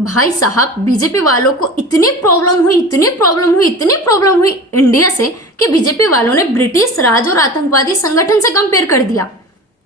भाई साहब, बीजेपी वालों को इतनी प्रॉब्लम हुई इंडिया से कि बीजेपी वालों ने ब्रिटिश राज और आतंकवादी संगठन से कंपेयर कर दिया।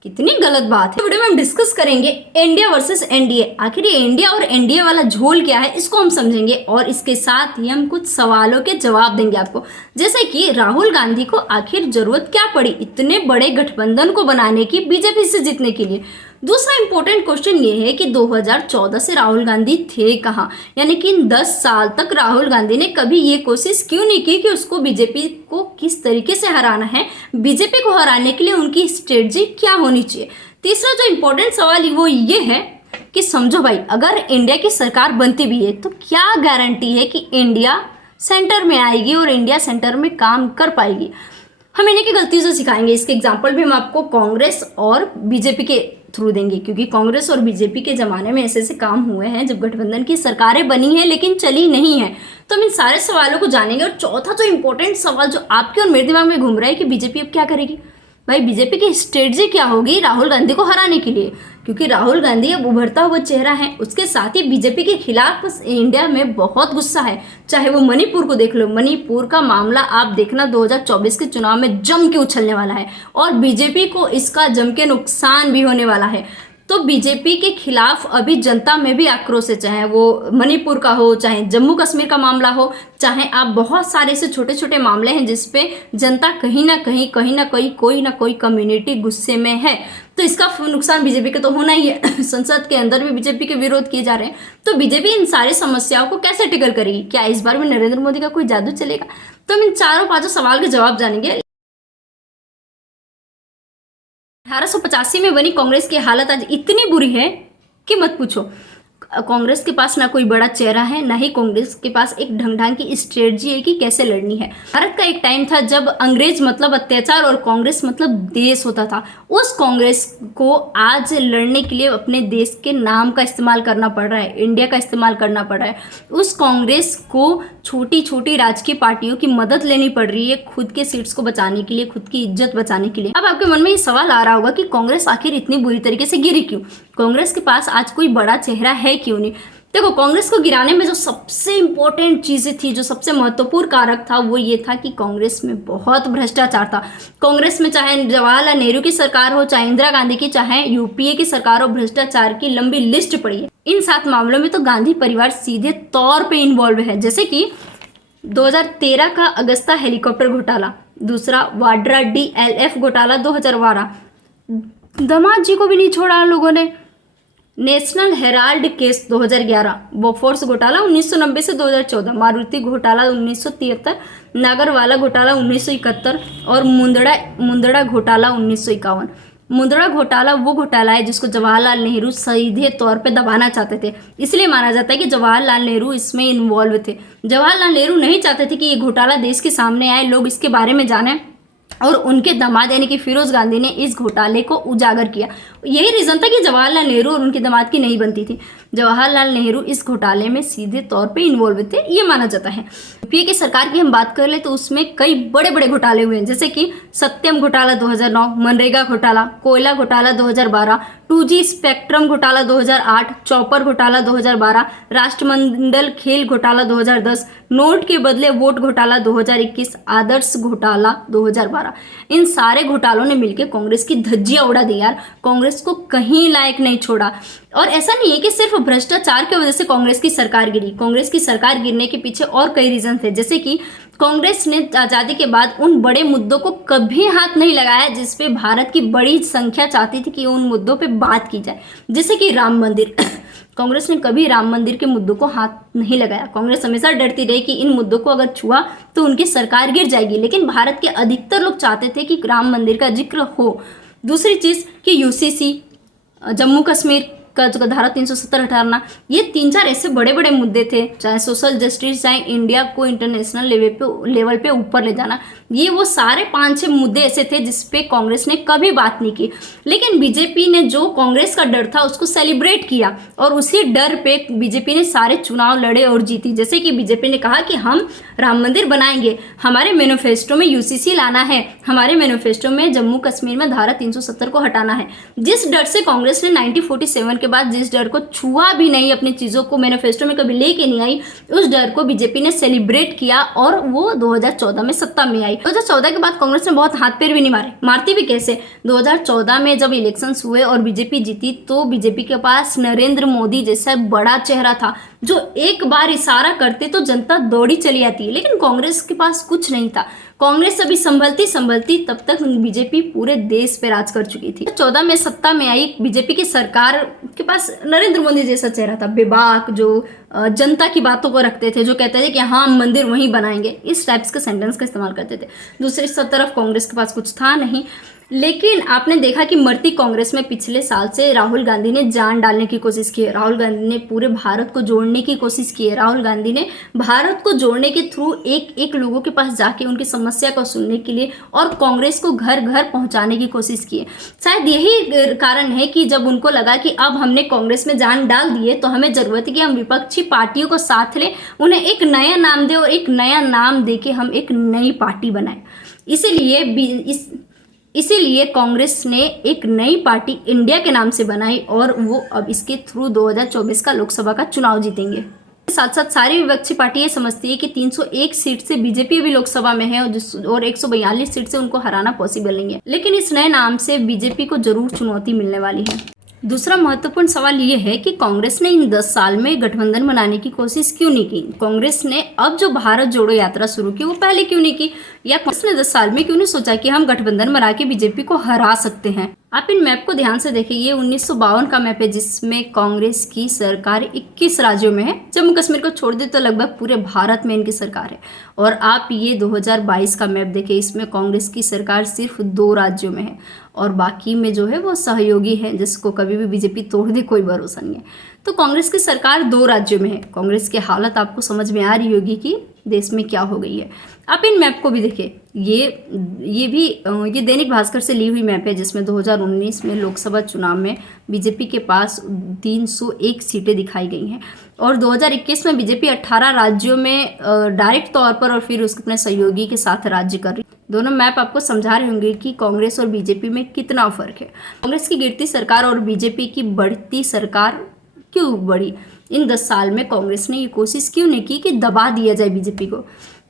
कितनी गलत बात है। वीडियो में हम डिस्कस करेंगे इंडिया वर्सेस एनडीए। आखिर ये इंडिया और एनडीए वाला झोल क्या है, इसको हम समझेंगे और इसके साथ ही हम कुछ सवालों के जवाब देंगे आपको। जैसे कि राहुल गांधी को आखिर जरूरत क्या पड़ी इतने बड़े गठबंधन को बनाने की बीजेपी से जीतने के लिए। दूसरा इंपॉर्टेंट क्वेश्चन ये है कि 2014 से राहुल गांधी थे कहाँ, यानी कि इन 10 साल तक राहुल गांधी ने कभी ये कोशिश क्यों नहीं की कि उसको बीजेपी को किस तरीके से हराना है, बीजेपी को हराने के लिए उनकी स्ट्रेटजी क्या होनी चाहिए। तीसरा जो इंपॉर्टेंट सवाल वो ये है कि समझो भाई, अगर इंडिया की सरकार बनती भी है तो क्या गारंटी है कि इंडिया सेंटर में आएगी और इंडिया सेंटर में काम कर पाएगी। हम इन्हीं की गलतियों से सिखाएंगे। इसके एग्जाम्पल भी हम आपको कांग्रेस और बीजेपी के थ्रू देंगे, क्योंकि कांग्रेस और बीजेपी के ज़माने में ऐसे ऐसे काम हुए हैं जब गठबंधन की सरकारें बनी हैं लेकिन चली नहीं है। तो हम इन सारे सवालों को जानेंगे। और चौथा जो इंपॉर्टेंट सवाल जो आपके और मेरे दिमाग में घूम रहा है कि बीजेपी अब क्या करेगी। भाई, बीजेपी की स्ट्रेटजी क्या होगी राहुल गांधी को हराने के लिए, क्योंकि राहुल गांधी अब उभरता हुआ चेहरा है। उसके साथ ही बीजेपी के खिलाफ इंडिया में बहुत गुस्सा है। चाहे वो मणिपुर को देख लो, मणिपुर का मामला आप देखना 2024 के चुनाव में जम के उछलने वाला है और बीजेपी को इसका जम के नुकसान भी होने वाला है। तो बीजेपी के खिलाफ अभी जनता में भी आक्रोश है, चाहे वो मणिपुर का हो, चाहे जम्मू कश्मीर का मामला हो, चाहे आप बहुत सारे ऐसे छोटे छोटे मामले हैं जिसपे जनता कहीं ना कहीं कोई ना कोई कम्युनिटी गुस्से में है। तो इसका नुकसान बीजेपी के तो होना ही है। संसद के अंदर भी बीजेपी के विरोध किए जा रहे हैं। तो बीजेपी इन सारी समस्याओं को कैसे टिकल करेगी? क्या इस बार भी नरेंद्र मोदी का कोई जादू चलेगा? तो हम इन चारों पांचों सवाल के जवाब जानेंगे। 1885 में बनी कांग्रेस की हालत आज इतनी बुरी है कि मत पूछो। कांग्रेस के पास ना कोई बड़ा चेहरा है, ना ही कांग्रेस के पास एक ढंग की स्ट्रेटजी है कि कैसे लड़नी है। भारत का एक टाइम था जब अंग्रेज मतलब अत्याचार और कांग्रेस मतलब देश होता था। उस कांग्रेस को आज लड़ने के लिए अपने देश के नाम का इस्तेमाल करना पड़ रहा है, इंडिया का इस्तेमाल करना पड़ रहा है। उस कांग्रेस को छोटी छोटी राजकीय पार्टियों की मदद लेनी पड़ रही है खुद के सीट्स को बचाने के लिए, खुद की इज्जत बचाने के लिए। अब आपके मन में ये सवाल आ रहा होगा कि कांग्रेस आखिर इतनी बुरी तरीके से गिरी क्यों? कांग्रेस के पास आज कोई बड़ा चेहरा है क्यों नहीं? देखो, कांग्रेस को गिराने में जो सबसे इंपॉर्टेंट चीजें थी, जो सबसे महत्वपूर्ण कारक था, वो ये था कि कांग्रेस में बहुत भ्रष्टाचार था। कांग्रेस में चाहे जवाहरलाल नेहरू की सरकार हो, चाहे इंदिरा गांधी की, चाहे यूपीए की सरकार हो, भ्रष्टाचार की लंबी लिस्ट पड़ी है। इन 7 मामलों में तो गांधी परिवार सीधे तौर पे इन्वॉल्व है, जैसे कि 2013 का अगस्ता हेलीकॉप्टर घोटाला, दूसरा वाड्रा DLF घोटाला 2012, दामाद जी को भी नहीं छोड़ा लोगों ने, नेशनल हेराल्ड केस 2011, बोफोर्स घोटाला 1990 से 2014, मारुति घोटाला 1973, नागरवाला घोटाला 1971 और मुंदड़ा घोटाला 1951। मुंदड़ा घोटाला वो घोटाला है जिसको जवाहरलाल नेहरू सीधे तौर पे दबाना चाहते थे। इसलिए माना जाता है कि जवाहरलाल नेहरू इसमें इन्वॉल्व थे। जवाहरलाल नेहरू नहीं चाहते थे कि ये घोटाला देश के सामने आए, लोग इसके बारे में जाने, और उनके दामाद यानी कि फिरोज गांधी ने इस घोटाले को उजागर किया। यही रीज़न था कि जवाहरलाल नेहरू और उनके दामाद की नहीं बनती थी। जवाहरलाल नेहरू इस घोटाले में सीधे तौर पे इन्वॉल्व थे, ये माना जाता है। यूपीए की सरकार की हम बात कर ले तो उसमें कई बड़े बड़े घोटाले हुए हैं, जैसे कि सत्यम घोटाला 2009, मनरेगा घोटाला, कोयला घोटाला 2012, 2G स्पेक्ट्रम घोटाला 2008, चौपर घोटाला 2012, राष्ट्रमंडल खेल घोटाला 2010, नोट के बदले वोट घोटाला 2021, आदर्श घोटाला 2012। इन सारे घोटालों ने मिलकर कांग्रेस की धज्जियां उड़ा दी यार, कांग्रेस को कहीं लायक नहीं छोड़ा। और ऐसा नहीं है कि सिर्फ भ्रष्टाचार की वजह से कांग्रेस की सरकार गिरी। कांग्रेस की सरकार गिरने के पीछे और कई रीजन थे, जैसे कि कांग्रेस ने आज़ादी के बाद उन बड़े मुद्दों को कभी हाथ नहीं लगाया जिस पे भारत की बड़ी संख्या चाहती थी कि उन मुद्दों पे बात की जाए, जैसे कि राम मंदिर। कांग्रेस ने कभी राम मंदिर के मुद्दों को हाथ नहीं लगाया। कांग्रेस हमेशा डरती रही कि इन मुद्दों को अगर छुआ तो उनकी सरकार गिर जाएगी, लेकिन भारत के अधिकतर लोग चाहते थे कि राम मंदिर का जिक्र हो। दूसरी चीज़ कि UCC, जम्मू कश्मीर का जो धारा 370 हटाना, ये 3-4 ऐसे बड़े बड़े मुद्दे थे, चाहे सोशल जस्टिस, चाहे इंडिया को इंटरनेशनल लेवल पे ऊपर ले जाना, ये वो सारे 5-6 मुद्दे ऐसे थे जिस पे कांग्रेस ने कभी बात नहीं की। लेकिन बीजेपी ने जो कांग्रेस का डर था उसको सेलिब्रेट किया और उसी डर पे बीजेपी ने सारे चुनाव लड़े और जीती। जैसे कि बीजेपी ने कहा कि हम राम मंदिर बनाएंगे, हमारे मैनिफेस्टो में UCC लाना है, हमारे मैनिफेस्टो में जम्मू कश्मीर में धारा 370 को हटाना है। जिस डर से कांग्रेस ने 1947 के बाद जिस डर को छुआ भी नहीं, अपनी चीज़ों को मैनिफेस्टो में कभी लेके नहीं आई, उस डर को बीजेपी ने सेलिब्रेट किया और वो 2014 में सत्ता में आई। 2014 के बाद कांग्रेस ने बहुत हाथ पैर भी नहीं मारे, मारती भी कैसे। 2014 में जब इलेक्शंस हुए और बीजेपी जीती तो बीजेपी के पास नरेंद्र मोदी जैसा बड़ा चेहरा था जो एक बार इशारा करते तो जनता दौड़ी चली आती। लेकिन कांग्रेस के पास कुछ नहीं था। कांग्रेस अभी संभलती तब तक बीजेपी पूरे देश पे राज कर चुकी थी। 14 में सत्ता में आई बीजेपी की सरकार के पास नरेंद्र मोदी जैसा चेहरा था, बेबाक, जो जनता की बातों को रखते थे, जो कहते थे कि हाँ मंदिर वहीं बनाएंगे, इस टाइप्स के सेंटेंस का इस्तेमाल करते थे। दूसरी तरफ कांग्रेस के पास कुछ था नहीं। लेकिन आपने देखा कि मरती कांग्रेस में पिछले साल से राहुल गांधी ने जान डालने की कोशिश की है। राहुल गांधी ने पूरे भारत को जोड़ने की कोशिश की है। राहुल गांधी ने भारत को जोड़ने के थ्रू एक एक लोगों के पास जाके उनकी समस्या को सुनने के लिए और कांग्रेस को घर घर पहुंचाने की कोशिश की है। शायद यही कारण है कि जब उनको लगा कि अब हमने कांग्रेस में जान डाल दी है तो हमें जरूरत है कि हम विपक्षी पार्टियों को साथ लें, उन्हें एक नया नाम दें और एक नया नाम दे के हम एक नई पार्टी बनाएं। इसीलिए कांग्रेस ने एक नई पार्टी इंडिया के नाम से बनाई और वो अब इसके थ्रू 2024 का लोकसभा का चुनाव जीतेंगे। साथ साथ सारी विपक्षी पार्टियां समझती है कि 301 सीट से बीजेपी भी लोकसभा में है और 142 सीट से उनको हराना पॉसिबल नहीं है। लेकिन इस नए नाम से बीजेपी को जरूर चुनौती मिलने वाली है। दूसरा महत्वपूर्ण सवाल ये है कि कांग्रेस ने इन 10 साल में गठबंधन बनाने की कोशिश क्यों नहीं की। कांग्रेस ने अब जो भारत जोड़ो यात्रा शुरू की वो पहले क्यों नहीं की, या कांग्रेस ने 10 साल में क्यों नहीं सोचा कि हम गठबंधन बना के बीजेपी को हरा सकते हैं। आप इन मैप को ध्यान से देखिए, ये 1952 का मैप है जिसमें कांग्रेस की सरकार 21 राज्यों में है। जम्मू कश्मीर को छोड़ दे तो लगभग पूरे भारत में इनकी सरकार है। और आप ये 2022 का मैप देखिए, इसमें कांग्रेस की सरकार सिर्फ 2 राज्यों में है और बाकी में जो है वो सहयोगी है, जिसको कभी भी बीजेपी तोड़ दे कोई भरोसा नहीं है। तो कांग्रेस की सरकार 2 राज्यों में है। कांग्रेस की हालत आपको समझ में आ रही होगी कि देश में क्या हो गई है। आप इन मैप को भी देखिए, ये दैनिक भास्कर से ली हुई मैप है जिसमें 2019 में लोकसभा चुनाव में बीजेपी के पास 301 सीटें दिखाई गई हैं और 2021 में बीजेपी 18 राज्यों में डायरेक्ट तौर पर और फिर उसके अपने सहयोगी के साथ राज्य कर रही। दोनों मैप आपको समझा रहे होंगे कि कांग्रेस और बीजेपी में कितना फर्क है। कांग्रेस की गिरती सरकार और बीजेपी की बढ़ती सरकार क्यों बढ़ी। इन 10 साल में कांग्रेस ने ये कोशिश क्यों नहीं की कि दबा दिया जाए बीजेपी को।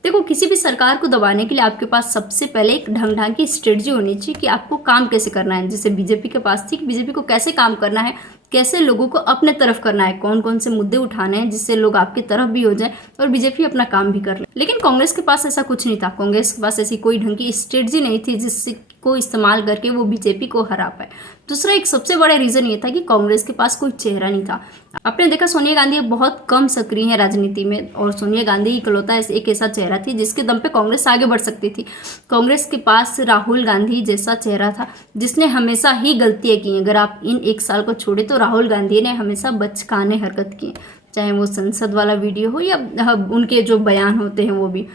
देखो, किसी भी सरकार को दबाने के लिए आपके पास सबसे पहले एक ढंग की स्ट्रेटजी होनी चाहिए कि आपको काम कैसे करना है, जैसे बीजेपी के पास थी कि बीजेपी को कैसे काम करना है, कैसे लोगों को अपने तरफ करना है, कौन कौन से मुद्दे उठाने हैं जिससे लोग आपकी तरफ भी हो जाए और बीजेपी अपना काम भी कर ले। लेकिन कांग्रेस के पास ऐसा कुछ नहीं था। कांग्रेस के पास ऐसी कोई ढंग की स्ट्रेटजी नहीं थी जिसको इस्तेमाल करके वो बीजेपी को हरा पाए। दूसरा एक सबसे बड़ा रीजन ये था कि कांग्रेस के पास कोई चेहरा नहीं था। आपने देखा सोनिया गांधी बहुत कम सक्रिय है राजनीति में और सोनिया गांधी इकलौता एक ऐसा चेहरा थी जिसके दम पे कांग्रेस आगे बढ़ सकती थी। कांग्रेस के पास राहुल गांधी जैसा चेहरा था जिसने हमेशा ही गलतियां की। अगर आप इन 1 साल को छोड़े तो राहुल गांधी ने हमेशा बचकाने हरकत की, चाहे वो संसद वाला वीडियो हो या उनके जो बयान होते हैं वो भी।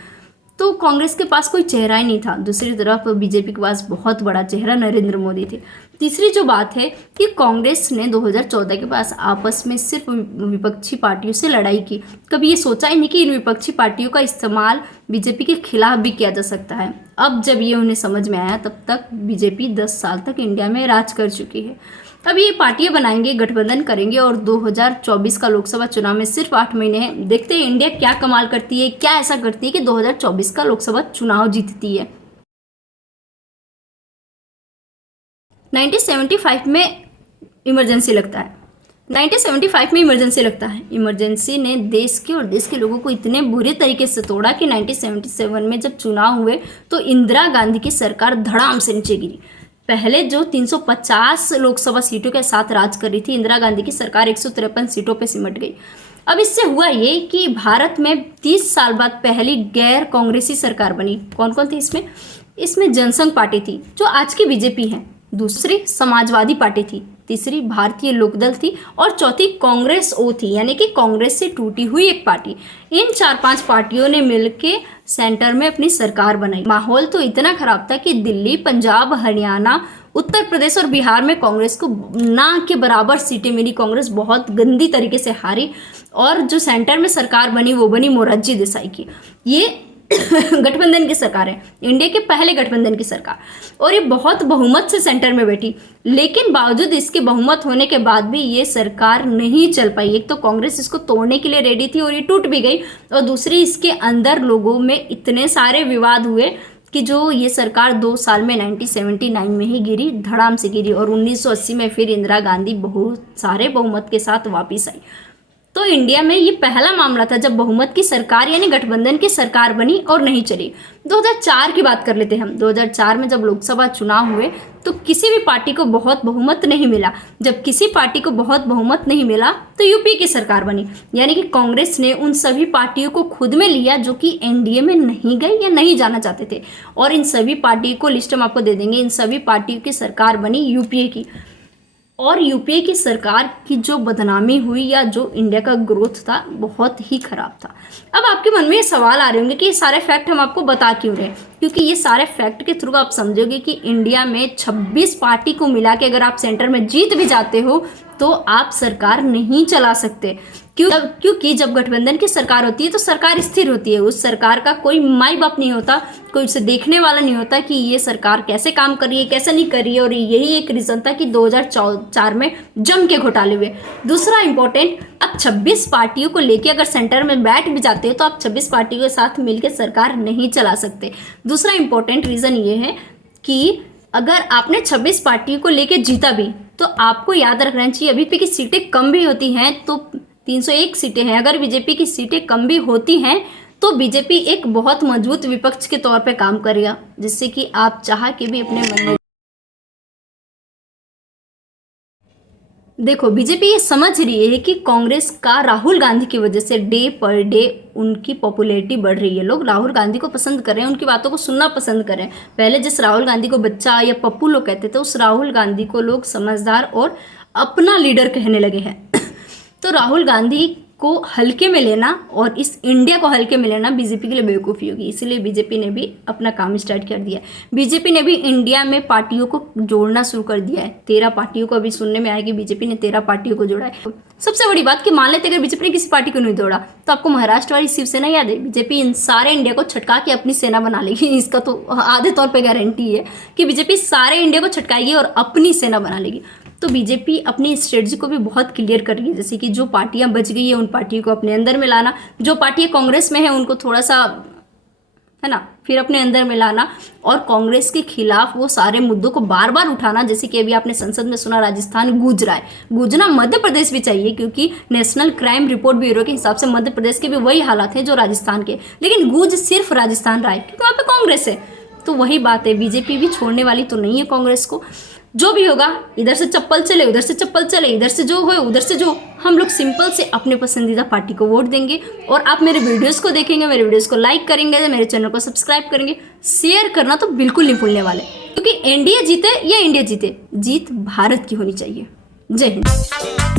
तो कांग्रेस के पास कोई चेहरा ही नहीं था। दूसरी तरफ बीजेपी के पास बहुत बड़ा चेहरा नरेंद्र मोदी थे। तीसरी जो बात है कि कांग्रेस ने 2014 के पास आपस में सिर्फ विपक्षी पार्टियों से लड़ाई की। कभी ये सोचा ही नहीं कि इन विपक्षी पार्टियों का इस्तेमाल बीजेपी के खिलाफ भी किया जा सकता है। अब जब ये उन्हें समझ में आया तब तक बीजेपी 10 साल तक इंडिया में राज कर चुकी है। अब ये पार्टियां बनाएंगे, गठबंधन करेंगे और 2024 का लोकसभा चुनाव में सिर्फ 8 महीने हैं। देखते हैं इंडिया क्या कमाल करती है, क्या ऐसा करती है कि 2024 का लोकसभा चुनाव जीतती है। 1975 में इमरजेंसी लगता है। 1975 में इमरजेंसी लगता है। इमरजेंसी ने देश के और देश के लोगों को इतने बुरे तरीके से तोड़ा कि 1977 में जब चुनाव हुए तो इंदिरा गांधी की सरकार धड़ाम से नीचे गिरी। पहले जो 350 लोकसभा सीटों के साथ राज कर रही थी इंदिरा गांधी की सरकार 153 सीटों पे सिमट गई। अब इससे हुआ ये कि भारत में 30 साल बाद पहली गैर कांग्रेसी सरकार बनी। कौन कौन थी इसमें जनसंघ पार्टी थी जो आज की बीजेपी है, दूसरी समाजवादी पार्टी थी, तीसरी भारतीय लोकदल थी और चौथी कांग्रेस ओ थी, यानी कि कांग्रेस से टूटी हुई एक पार्टी। इन 4-5 पार्टियों ने मिलके सेंटर में अपनी सरकार बनाई। माहौल तो इतना खराब था कि दिल्ली, पंजाब, हरियाणा, उत्तर प्रदेश और बिहार में कांग्रेस को ना के बराबर सीटें मिली। कांग्रेस बहुत गंदी तरीके से हारी और जो सेंटर में सरकार बनी वो बनी मोरारजी देसाई की। ये गठबंधन की सरकार है, इंडिया के पहले गठबंधन की सरकार, और ये बहुत बहुमत से सेंटर में बैठी। लेकिन बावजूद इसके बहुमत होने के बाद भी ये सरकार नहीं चल पाई। एक तो कांग्रेस इसको तोड़ने के लिए रेडी थी और ये टूट भी गई, और दूसरी इसके अंदर लोगों में इतने सारे विवाद हुए कि जो ये सरकार 2 साल में 1979 में ही गिरी, धड़ाम से गिरी, और 1980 में फिर इंदिरा गांधी बहुत सारे बहुमत के साथ वापस आई। तो इंडिया में ये पहला मामला था जब बहुमत की सरकार यानी गठबंधन की सरकार बनी और नहीं चली। 2004 की बात कर लेते हैं हम। 2004 में जब लोकसभा चुनाव हुए तो किसी भी पार्टी को बहुत बहुमत नहीं मिला। जब किसी पार्टी को बहुत बहुमत नहीं मिला तो यूपीए की सरकार बनी, यानी कि कांग्रेस ने उन सभी पार्टियों को खुद में लिया जो कि एनडीए में नहीं गए या नहीं जाना चाहते थे, और इन सभी पार्टियों को लिस्ट हम आपको दे देंगे। इन सभी पार्टियों की सरकार बनी यूपीए की, और यूपीए की सरकार की जो बदनामी हुई या जो इंडिया का ग्रोथ था बहुत ही खराब था। अब आपके मन में ये सवाल आ रहे होंगे कि ये सारे फैक्ट हम आपको बता क्यों रहे हैं, क्योंकि ये सारे फैक्ट के थ्रू आप समझोगे कि इंडिया में 26 पार्टी को मिला के अगर आप सेंटर में जीत भी जाते हो तो आप सरकार नहीं चला सकते। क्योंकि जब गठबंधन की सरकार होती है तो सरकार स्थिर होती है, उस सरकार का कोई माई बाप नहीं होता, कोई उसे देखने वाला नहीं होता कि ये सरकार कैसे काम कर रही है कैसे नहीं कर रही है। और यही एक रीज़न था कि 2004 में जम के घोटाले हुए। दूसरा इंपॉर्टेंट, अब 26 पार्टियों को लेके अगर सेंटर में बैठ भी जाते हो तो आप 26 पार्टियों के साथ मिलकर सरकार नहीं चला सकते। दूसरा इंपॉर्टेंट रीज़न ये है कि अगर आपने 26 पार्टियों को लेके जीता भी तो आपको याद रखना चाहिए अभी की सीटें कम भी होती हैं तो 301 सीटें हैं। अगर बीजेपी की सीटें कम भी होती हैं तो बीजेपी एक बहुत मजबूत विपक्ष के तौर पे काम करेगा, जिससे कि आप चाह के भी अपने मन में देखो बीजेपी ये समझ रही है कि कांग्रेस का राहुल गांधी की वजह से डे पर डे उनकी पॉपुलैरिटी बढ़ रही है। लोग राहुल गांधी को पसंद कर रहे हैं, उनकी बातों को सुनना पसंद कर रहे हैं। पहले जिस राहुल गांधी को बच्चा या पप्पू लोग कहते थे उस राहुल गांधी को लोग समझदार और अपना लीडर कहने लगे हैं। तो राहुल गांधी को हल्के में लेना और इस इंडिया को हल्के में लेना बीजेपी के लिए बेवकूफ़ी होगी, इसलिए बीजेपी ने भी अपना काम स्टार्ट कर दिया। बीजेपी ने भी इंडिया में पार्टियों को जोड़ना शुरू कर दिया है। 13 पार्टियों को अभी सुनने में आया कि बीजेपी ने 13 पार्टियों को जोड़ा है। सबसे बड़ी बात कि मान लेते अगर बीजेपी ने किसी पार्टी को नहीं जोड़ा तो आपको महाराष्ट्र वाली शिवसेना याद है। बीजेपी इन सारे इंडिया को छटका के अपनी सेना बना लेगी, इसका तो आधे तौर पर गारंटी है कि बीजेपी सारे इंडिया को छटकाएगी और अपनी सेना बना लेगी। तो बीजेपी अपनी स्ट्रेटजी को भी बहुत क्लियर कर रही है, जैसे कि जो पार्टियां बच गई है उन पार्टियों को अपने अंदर में लाना, जो पार्टियां कांग्रेस में है उनको थोड़ा सा है ना फिर अपने अंदर में लाना, और कांग्रेस के खिलाफ वो सारे मुद्दों को बार बार उठाना। जैसे कि अभी आपने संसद में सुना राजस्थान गूंज रहा है, गूंजना मध्य प्रदेश भी चाहिए, क्योंकि नेशनल क्राइम रिपोर्ट ब्यूरो के हिसाब से मध्य प्रदेश के भी वही हालात हैं जो राजस्थान के, लेकिन गूंज सिर्फ राजस्थान रहा है क्योंकि वहाँ पे कांग्रेस है। तो वही बात है, बीजेपी भी छोड़ने वाली तो नहीं है कांग्रेस को। जो भी होगा, इधर से चप्पल चले उधर से चप्पल चले, इधर से जो हो उधर से जो, हम लोग सिंपल से अपने पसंदीदा पार्टी को वोट देंगे। और आप मेरे वीडियोस को देखेंगे, मेरे वीडियोस को लाइक करेंगे, मेरे चैनल को सब्सक्राइब करेंगे, शेयर करना तो बिल्कुल नहीं भूलने वाले, क्योंकि एनडीए जीते या इंडिया जीते, जीत भारत की होनी चाहिए। जय हिंद।